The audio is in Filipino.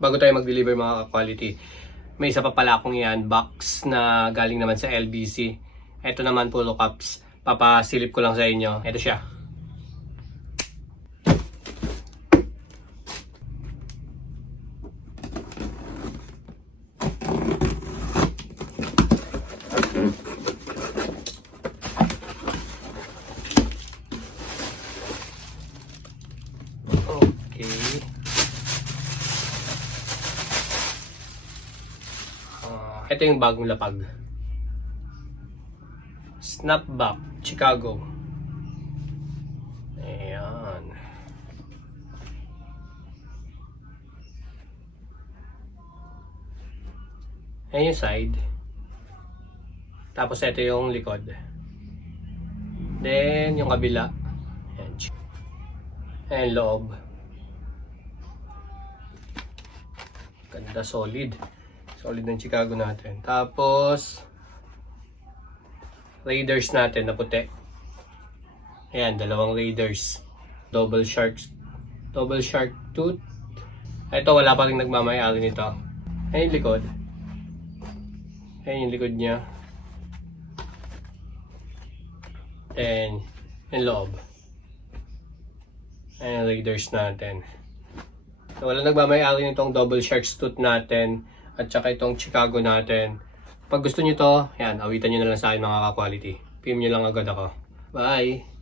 bago tayo mag-deliver mga ka-quality, may isa pa pala akong i-unbox na galing naman sa LBC. Ito naman Polo Cups. Papasilip ko lang sa inyo. Ito siya. Okay. Ito yung bagong lapag. Snapback, Chicago. Ayan. Ayan yung side. Tapos ito yung likod. Then, yung kabila. Ayan. Ayan, loob. Ganda, solid. Solid ng Chicago natin. Tapos, Raiders natin na puti. Ayan, dalawang Raiders. Double shark. Double shark tooth. Ito, wala pa rin nagmamayari nito. Ayan yung likod. Ayan yung likod niya. And, yung loob. Ayan yung Raiders natin. So, wala nagmamayari nitong double sharks tooth natin at saka itong Chicago natin. Pag gusto nyo to, yan, awitan nyo na lang sa akin mga ka-quality. PM nyo lang agad ako. Bye!